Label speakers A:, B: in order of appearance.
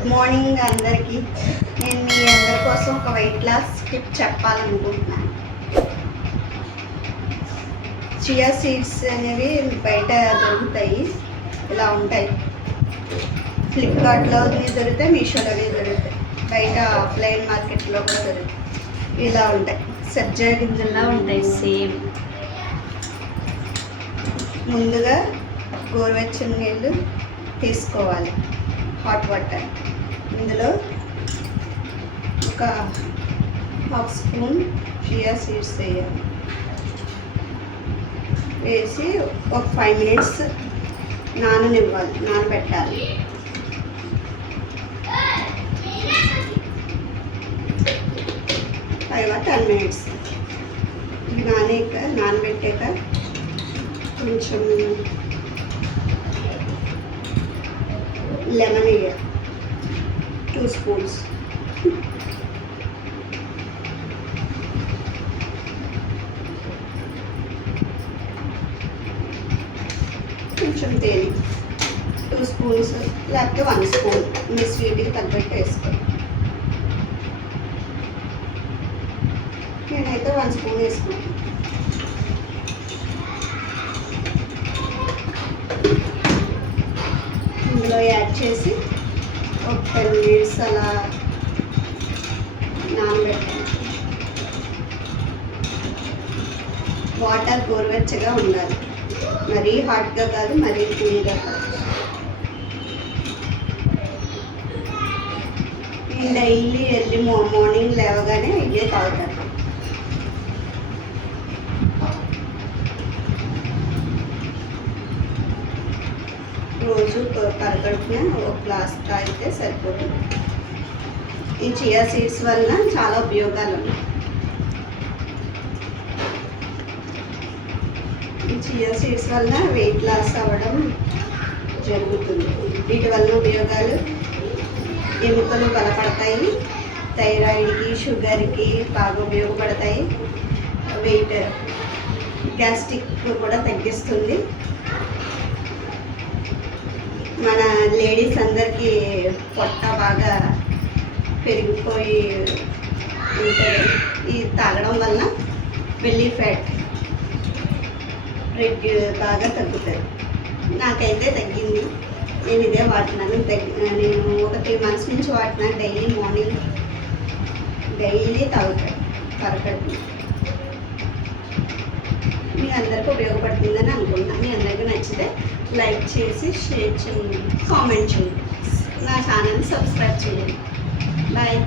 A: Good morning అందరికీ. నేను మీ అందరి కోసం ఒక వెయిట్ లాస్ టిప్ చెప్పాలనుకుంటున్నాను. చియా సీడ్స్ అనేవి బయట దొరుకుతాయి. ఇలా ఉంటాయి. ఫ్లిప్కార్ట్లో దొరుకుతాయి మీషోలోనే దొరుకుతాయి. బయట ఆఫ్లైన్ మార్కెట్లో కూడా దొరుకుతాయి. ఇలా ఉంటాయి. సజ్జా గింజల్లా ఉంటాయి సేమ్. ముందుగా గోరువెచ్చని నీళ్ళు తీసుకోవాలి. Hot water. ఇందులో ఒక హాఫ్ స్పూన్ షియా సీడ్స్ వేయాలి. వేసి ఒక ఫైవ్ మినిట్స్ నాననివ్వాలి నానబెట్టాలి. ఫైవ్ టెన్ మినిట్స్ నానేక నానబెట్టాక కొంచెం లెమన్ వేయాలి టూ స్పూన్స్ కొంచెం తేనె టూ స్పూన్స్ లేకపోతే వన్ స్పూన్ మీ స్వీట్కి తగ్గట్టు వేసుకో నేనైతే వన్ స్పూన్ వేసుకున్నాను చేసి ఒక టెన్ మినిట్స్ అలా నానబెట్టాను వాటర్ గోరువెచ్చగా ఉండాలి. మరీ హాట్గా కాదు మరీ కూల్గా కాదు. నేను డైలీ ఎర్లీ మార్నింగ్ లేవగానే ఇవే తాగుతాను రోజు పరగడుపున ఒక గ్లాస్ తాగితే సరిపోతుంది ఈ చియా సీడ్స్ వలన చాలా ఉపయోగాలు ఉన్నాయి. ఈ చియా సీడ్స్ వలన వెయిట్ లాస్ అవ్వడం జరుగుతుంది. వీటి వల్ల ఉపయోగాలు ఎముకలు బలపడతాయి థైరాయిడ్కి షుగర్కి బాగా ఉపయోగపడతాయి. వెయిట్ గ్యాస్ట్రిక్ కూడా తగ్గిస్తుంది. మన లేడీస్ అందరికీ పొట్ట బాగా పెరిగిపోయి ఉంటుంది. ఇది తాగడం వలన బెల్లీ ఫ్యాట్ రెడ్యూ బాగా తగ్గుతుంది. నాకైతే తగ్గింది. నేను ఇదే వాడుతున్నాను. తగ్గి నేను ఒక త్రీ మంత్స్ నుంచి వాడుతున్నాను. డైలీ మార్నింగ్ డైలీ తాగుతాను పరకట్టు మీ అందరికీ ఉపయోగపడుతుందని అనుకుంటున్నాను. నచ్చితే లైక్ చేసి షేర్ చేయండి కామెంట్ చేయండి. నా ఛానల్ సబ్స్క్రైబ్ చేయండి. బాయ్.